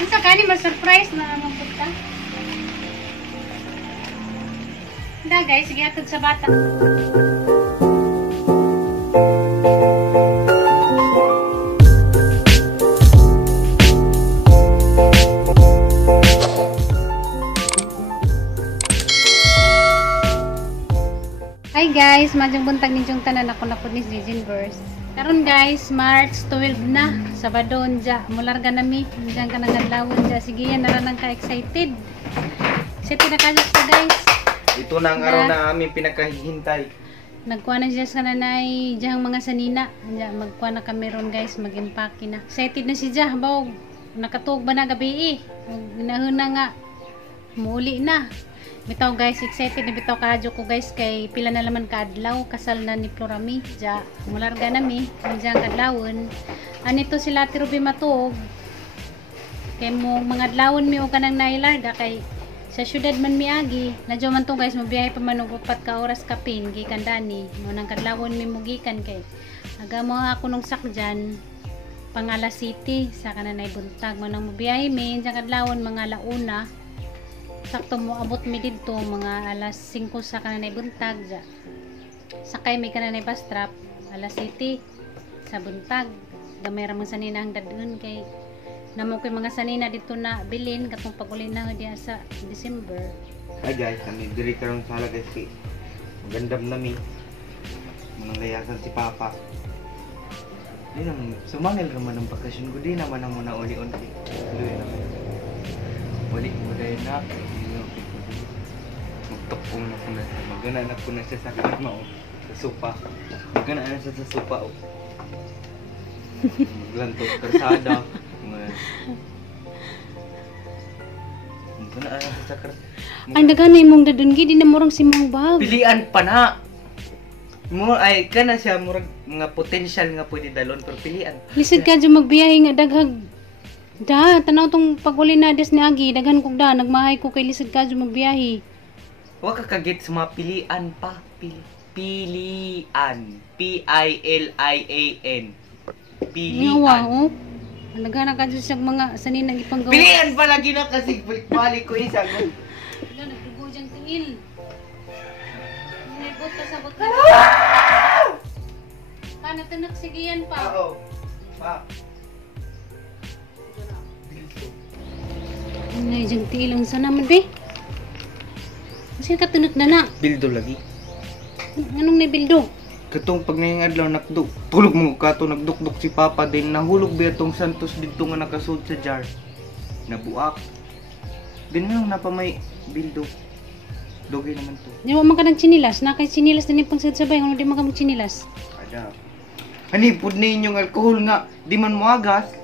Isa kani ma-surprise na mangkot ka. Da guys, sige atod sa bata. Hi guys, madyong buntag ninyong tanan ako na po ni Zizinverse. Karon guys, March 12 na, Sabado unja, mularga nami, unjang ka nang adlawon dya. Sige yan, naranang ka excited. Excited na kayo sa guys. Ito na ang araw na aming pinakahihintay. Nagkuha na siya sa nanay diyang mga sanina. Magkuha na kami ron guys, mag-impake na. Excited na si Jah, baw. Nakatuog ba na gabi eh. Ginahuna nga, muuli na. Bitaw guys, excited na bitaw kadyo ko guys kay pila na laman kaadlaw kasal na ni Florami. Ja, mularga nami, unjang kadlawon. Anito sila Ate Ruby matuog. Kay mo mga adlawon mi o kanang nailarga kay sa syudad man miagi. Nadyo man to guys, mabiyahe pa man og 4 ka oras kapin gikan dani. Mo nang kadlawon mi mugikan kay aga mo ako nung sakjan Pangala City sa kananay buntag mo nang mabiyahe mi unjang kadlawon mga launa. Sakto mo abot mi dito mga alas 5 sa kananay buntag ja. Sakay mi kananay bus trap alas 7 sa buntag. Gamay ra man sanina ang dadun kay namo koy mga sanina dito na bilin katong paguli na diya sa December. Hi guys, kami diri karon sa hala guys kay magandam nami. Manang layasan si Papa. Di nang sumangil ra man ang bakasyon ko, di naman ang muna uli-uli. Tuloy na. Wali mo dahil na. Magtokong na po na siya. Magana na po na siya sa kama o. Sa sopa. Magana na siya sa sopa o. Maglantok karsada. Magana na siya sa karsada. Ay naganay mong dadungi di na morang si mong bag. Pilian pa na. Mo ay kana siya murag mga potential nga pwede dalon pero pilian. Lisod ka dyan magbiyahe nga daghag. Da, tanaw tong paguli na des ni Agi, daghan kog da, nagmahay ko kay lisod ka dyan magbiyahe. Wa ka kagit sa mga pilian pa. Pilian. P-I-L-I-A-N. Pilian. Ngawa, oh. Naghanap ka dyan siyang mga saninang ipanggawa. Pilian pa lagi na kasi balik ko isa. Wala, nagdugo dyan tingil. May bot ka sa bot ka. Kana tanak sige yan pa. Oo. Pa. Ay, dyan tiilang sana man, be. Kasi katunot na na. Bildo lagi. Anong may bildo? Katong pag ngayong adlaw nakduk. Tulog mo kato nagdukduk si Papa din nahulog biya tong Santos dito nga nakasud sa jar. Nabuak. Din nang napamay bildo. Dogay naman to. Di mo man ka ng chinilas. Nakay chinilas na yung pangsad-sabay. Ano di man ka mag chinilas? Ada. Ani pud na inyong alcohol nga di man moagas.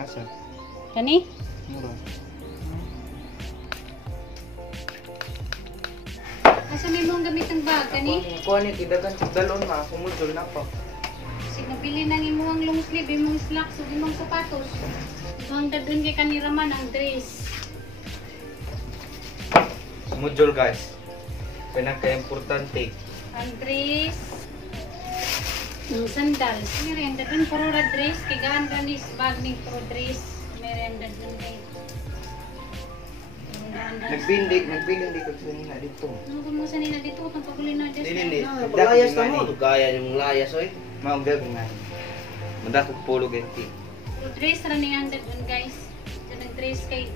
Asa? Kani? Mura. Asa may mong gamit ang bag, kani? Kuha ni kidagan sa dalon ma kumudol na pa. Kasi nabili nang imong long sleeve, imong slacks, ug imong sapatos. Ang dadun kay kanira man ang dress. Kumudol guys. Pinaka-importante. Ang dress. Ang sandals. Meri ang dadun puro ra dress. Kay gaan ranis bag ning puro dress. Meri ang dadun kay. Nagbindig ko sa nina dito. Ano kung mo sa nila dito? Itong paguli na dress. Dili. Layas na mo. Gaya yung layas, oy. Maugdag nga. Madakog pulo ganti. Puro dress ra ning ang dadun guys. Diyan ang dress kay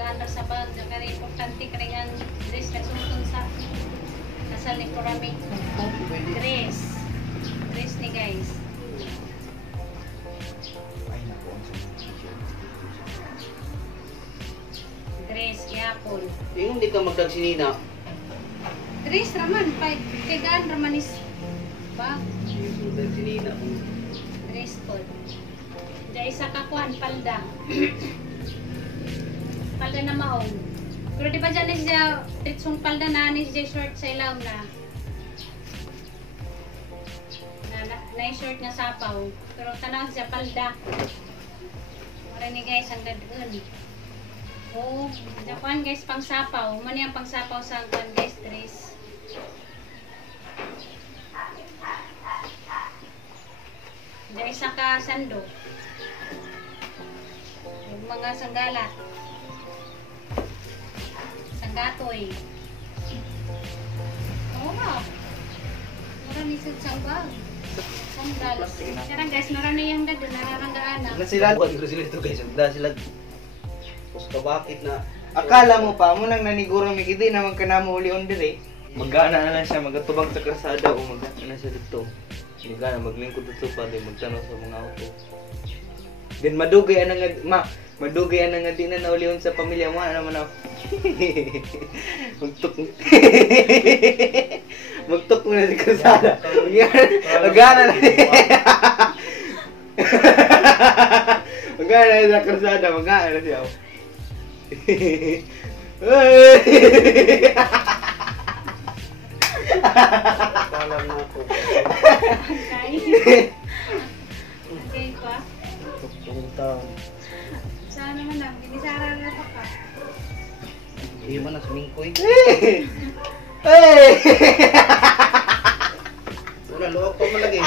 gaan ra sa bag. Diyan kay importante kay ang dress na sumutong sa kasal ni Florami. Dress. Dress ni guys. Ay nako. Dress yapon. Yung hindi ka magdagsinina. Dress raman kay gaan raman is bag. Magdagsinina. Dress code. Diya isa ka kuhan palda. Palda na maong. Pero di ba dyan na siya tritsong palda na ni siya short sa ilaw na. Na short nga sapaw. Pero tanang siya palda. Mara ni guys ang dadun. Oh, Japan guys pang sapaw. Mani ang pang sapaw sa kuhan guys dress. Diyan isa ka sando. Yung mga sanggala. Sanggatoy. Oo nga. Mura ni sa sangbag. Sandal. Karang guys, mura na yung dado, nararanggaan na. Na sila. Bukan ko sila ito guys. Ugda sila. Tapos kabakit na. Akala mo pa, mo nang naniguro mi kiti naman ka na mo uli on dire. Magana na lang siya, magatubang sa krasada o magana na siya dito. Magana, maglingkod dito pa, din magtanong sa mga auto. Then madugay ang nga, madugay ang nga di na naulion sa pamilya mo, ano man ako. Magtuk. Magtuk mo na sa krasada. Magana na. Magana na sa krasada, magana na siya. Kalam na ako. Okay pa. Punta. Sana naman lang, binisara na pa ka. Hindi man na sumingkoy. Wala, luwag pa malagi.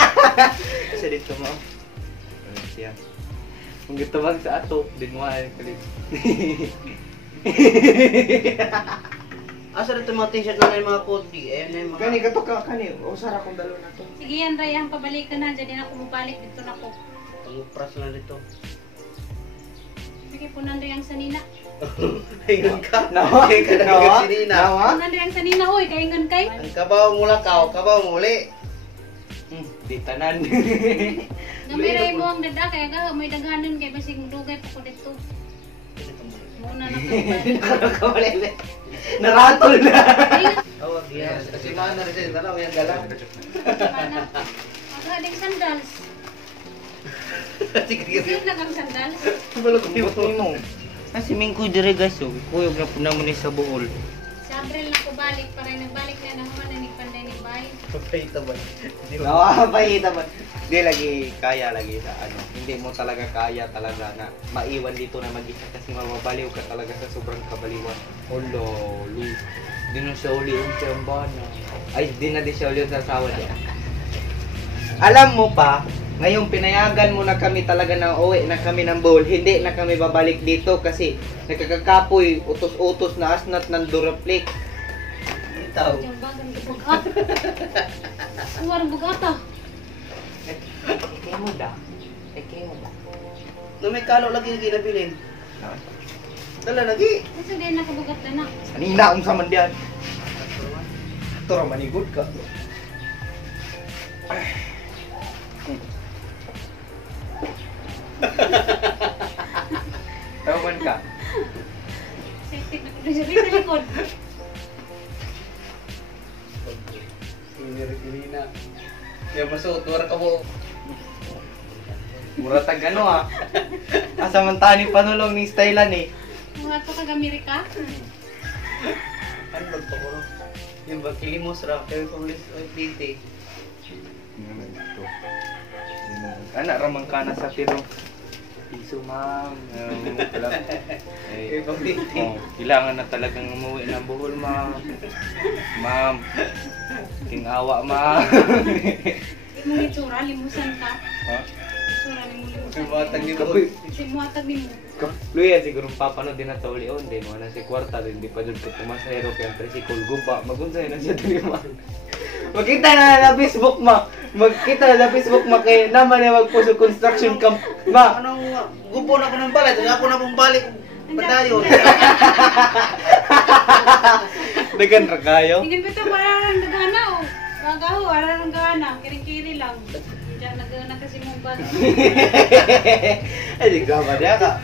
Kasi dito mo. Ano siya? Kung gitubag sa ato, din mo ay kalit. Asa dito mga t-shirt na yung mga kodi? Eh, na yung mga... Kani kato ka kani, usar akong dalo na to. Sige yan, Ray, ang pabalik ka na. Diyan din ako mabalik dito na ko. Pangupras na dito. Sige, punan rin ang sanina. Ingon ka. Nawa? Ingon ka na Nawa? ingon sinina. Nawa? Punan rin ang sanina, oy, kaingon kay. Ang kabaw mo lakaw, kabaw mo uli. Di tanan. Namiray mo ang dada, kaya ka, may daghanon kay basig dugay pa ko dito. Muna na ka. Naratol na. Awag yan. Kasi mana rin siya. Tanaw yung galang. Ang ading sandals. Sige, sige. Sige na kang sandals. Balog Buti mo. Si Mingkoy dire guys, oh. Kuyog na po naman sa buhol. Si Abril na ko balik, para nagbalik na naman na nagpanday ni Bay. Papayta ba? Nakakapahita ba? Hindi lagi kaya lagi sa ano. Hindi mo talaga kaya talaga na maiwan dito na mag-isa kasi mababaliw ka talaga sa sobrang kabaliwan. Olo, Lu. Di na siya uliin sa bana. Ay, di na di siya uliin sa asawa niya. Alam mo pa, ngayong pinayagan mo na kami talaga na uwi na kami ng bowl, hindi na kami babalik dito kasi nakakakapoy, utos-utos na asnat ng Duraflex. Itaw. Diyan bagang bugat. Suwar bugata. Kaya mo da. Kaya mo da. No may kalo lagi yung kinabilin. Dala lagi. Kasi din nakabugat na na. Kanina akong sa mandiyan. Tara, manigod ka. Tawagan ka. Safety na ko na siya sa likod. Sinirigilina. Kaya masuot, wala ka mo. Mura tag ano ah. Asa man tani panulong ni stylean eh. Mga to kag-Amerika. Ano ba ito ko? Yung ba kilimos ra, kaya publis o dite. Anak ramang kana sa tiro. Piso ma'am. Kaya publis. Kailangan na talagang umuwi ng buhol ma'am. Ma'am. Tingawa ma'am. Di mo itsura, limusan ka. Ha? Itsura ni mo limusan. Simuatag ni mo. Simuatag ni mo. Luya siguro papano din na tauli on din wala si kwarta din di pa jud ko pumasahero kay tricycle guba magunsay na siya dili man. Makita na na Facebook ma. Magkita na Facebook ma kay naman na magpuso construction camp ma. Anong gupo na ko ng balik, ako na pong balik. Padayon. Dagan ra kayo. Tingin ko ito parang nagana o. Gagaho, parang nagana. Kiri-kiri lang. Diyan nagana kasi mong bag. Ay di ka ba dia ka.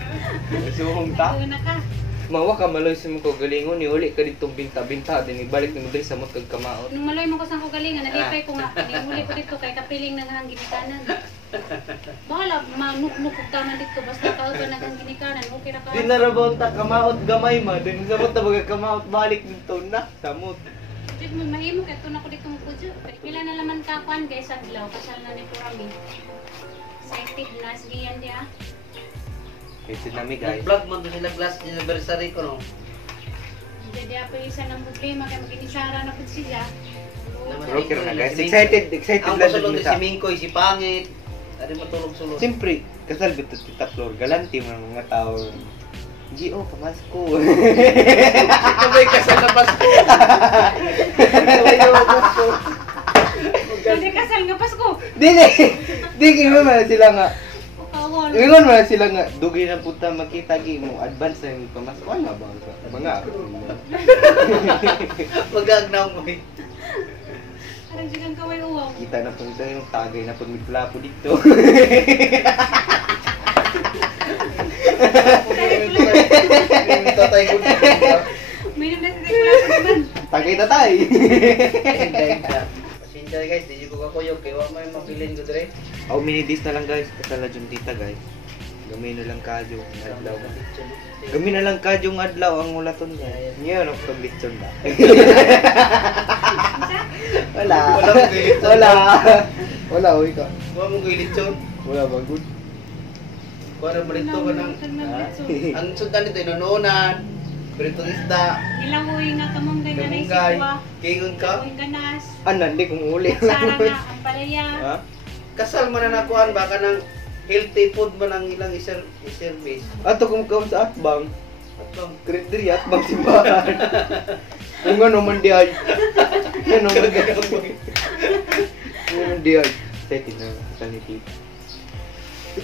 Suhong ta. Nagana ka. Mawa ka maloy sa mga galingon ni uli ka ditong binta-binta din ibalik nimo diri sa mot kag kamaot. Nung maloy mo ko sa ko galingan, nalipay ko nga. Nihuli ko dito kay kapiling na ang ginikanan. Bahala, manuk-nuk og tanan dito. Basta kaot ka nagang ginikanan. Okay ra ka. Di na rabon ta kamaot gamay ma din sa mot ta baga kamaot balik dito na sa mot. Jud mo mahimo kay tuna ko dito mo pudyo. Pila na naman ka kwan guys sa adlaw kasal na ni Purami. Excited na sige yan dia. Kasi nami guys. Nag-vlog mo doon sila glass anniversary ko no. Jadi apa isa ng problema kay maginisara na pud siya. Broker na guys. Excited Ang lang kasulod din si sa. Mingkoy, si Pangit. Ada matulog sulod. Siyempre, kasal bito Tita Flor, galanti mo ng mga tao. G.O. pamasko. Kabay kasal na Pasko. Kabay na Pasko. Hindi kasal nga Pasko. Dili! Dili mo man sila nga. Kawal. Ingon man sila nga, dugi na punta makita gi mo advance na yung pamasko. Wala ba? Mga Mag-agnaw mo eh. Parang sigang kaway uwaw. kita na po ito yung tagay na pagmidpula po dito. Tatay ko dito. Minum na sa klase naman. Tagay na tayo. Pasensya guys, di ko kakuyog. Kaya wala may mapilin ko dire. How many days na lang guys? Kasala yung tita guys. Gamay na lang kadyo ang adlaw. Gamay na lang kadyo ang adlaw ang ulaton guys. Ngayon ang paglitson ba? Wala. Wala. Wala, uy ka. Huwag mong gilitsyon. Wala bang good? Kuha na balito ka ng... Ang sundan nito, inununan. Britong isda. Ilang uwi nga kamong ganyan na Gamungay. isipwa. Kingon ka. Uwi ganas. Hindi kong uli. Sara nga, ang palaya. Ha? Kasal man na nakuhan. Baka ng healthy food man ang ilang i-service. Ato kung kaon sa atbang. At bang, Kredri atbang simbahan. Kung ano man diyan. Ano man diyan. Ano man diyan. Setting na sa nitip.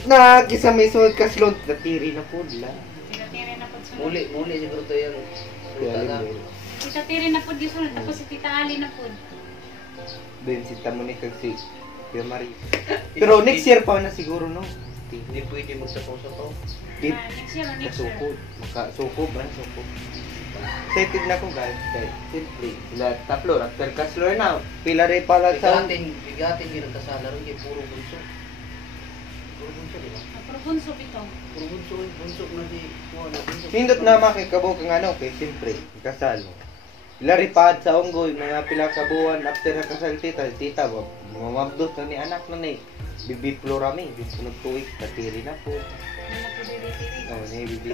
Na kisa may suod kaslon natiri na po la. Tira-tira na po sunod. muli siguro to yung Tira-tira na po di sunod. Tapos si Tita Ali na po. Then si Tamonik kag si Kuya Marie. Pero next year pa na siguro no. Hindi pwede magsapaw-sapaw. Tip Next year o next year. kasukod. Makasukob na sukob. Setting na ko guys. Kay simply sila tatlo after kaslor na. Pila rin pala sa Bigatin yun ang kasala rin. Kaya puro bunso. Puro bunso, di ba? Pero bunso ito. Puro bunso. Bunso na di. Bunso. Nindot na makikabog kang ano kay siyempre kasal mo. Laripad sa unggoy mga pila ka buwan after na kasal tita mamabdot na ni anak na ni bibi florami bisunod tuig katiri na po. Tiri-tiri. Oh, ni bibi.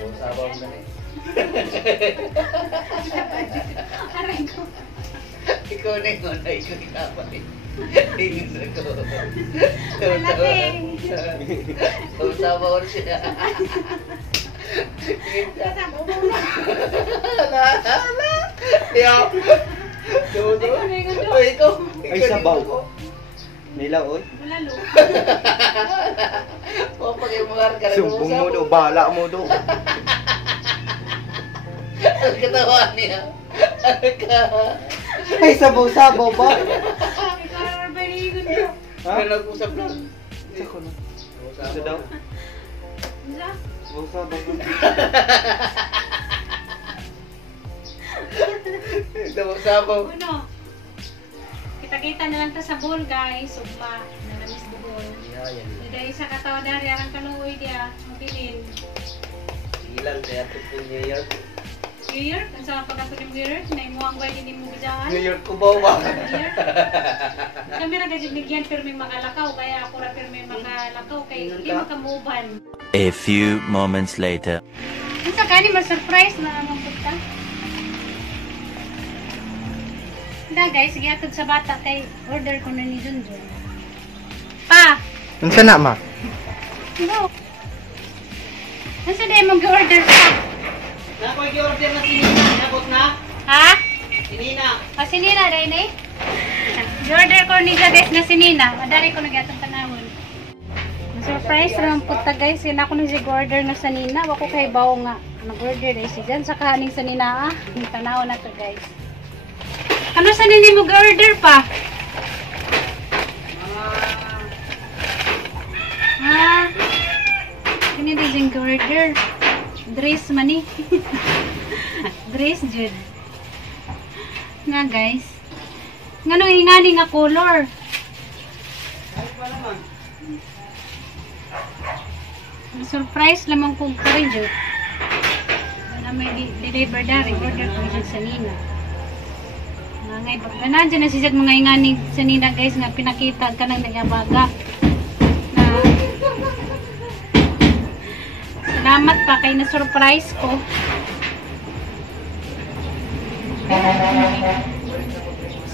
O, sabaw na rin. Aray ko. Ikaw na yun. Ikaw kinapay. Tingin na ko. Malaki. O, sabaw na siya. Kasama mo na. Hala. Tiyaw. Dodo. Ikaw na yung O, ikaw. Ay, sabaw. Nila oy. Bulalo. O, pag yung mga karga. Sumbong mo do, bala mo do. Ang katawan niya. Ano ka? Ay sabaw-sabaw ba? Ikaw na baligon ko. Ha? Ano nag-usap lang? Sako na. O, Sa daw. Isa? Sabaw-sabaw. Sabaw-sabaw. Ano? Kita-kita na lang ta sa bowl guys. Ugma. Nanamis buhol. Yan. Dahil sa katawa dari, arang kaluoy dia. Mabilin. Ilang kaya ito po New York. New York? Ang sama pagkato ni New York? Naimuang ba din mo bijaan? New York ko ba ba? New York? Kami na kasi bigyan pero may makalakaw. Kaya ako ra pero may makalakaw. Kaya hindi makamuban. A few moments later. Ang sakani ma-surprise na naman punta. Hindi guys, sige atod sa bata kay order ko na ni Junjun. Pa! Unsa na ma? No. Nasa na mong order pa? Naku, i-order na si Nina. Nabot na? Ha? Si Nina. Si Nina dahil eh. I-order ko ni guys na si Nina. Madari ko nagatong tanawon. Surprise naman po ta guys. Yan ako nag-order na sa Nina. Wako kay bawo nga. Nag-order dahil si Jan sa kahaning sa Nina. Yung tanawon na to guys. Ano sa nini mo order pa? Ha? Kini din yung order. Dress mani. Dress jud. Nga guys. Ngano ingani nga color? Surprise lamang kong ko jud. Na may deliver dari order ko jud sa Nina. Ngay pagkanan dyan na siya mga ingani sa Nina guys nga pinakita ka ng nagabaga na salamat pa kay na surprise ko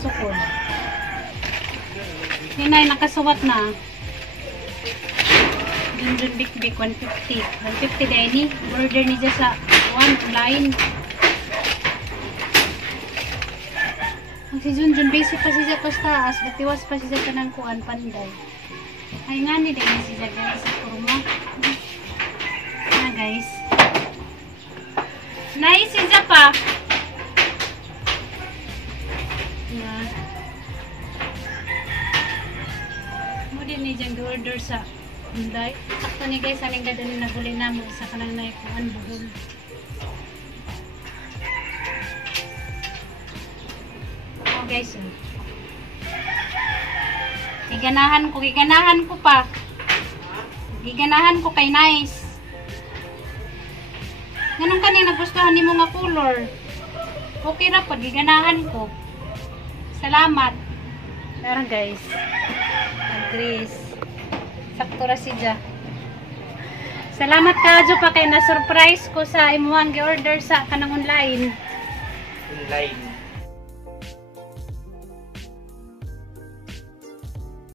sukod Yun ay nakasuwat na. Junjun Big Big 150. 150 dahil ni. Order ni dyan sa online. Ang si Junjun basic pa siya pa sa taas. Gatiwas pa siya pa ng kuan panday. Ay nga ni dahil siya guys. Sa kurma. Na guys. Nice siya pa. Yan. Mo din ni dyan order sa Hyundai. Sakto ni guys, aning ganda ni naguli na mo isa ka nang naikuan buhol. Oh guys, oh. Giganahan ko pa. Giganahan ko kay nice. Ganun ka na nagustuhan ni mo nga color. Okay ra pa, giganahan ko. Salamat. Tara guys. Agrees. Sakto ra siya. Salamat kadyo pa kay na-surprise ko sa imuhang gi-order sa kanang online. Online.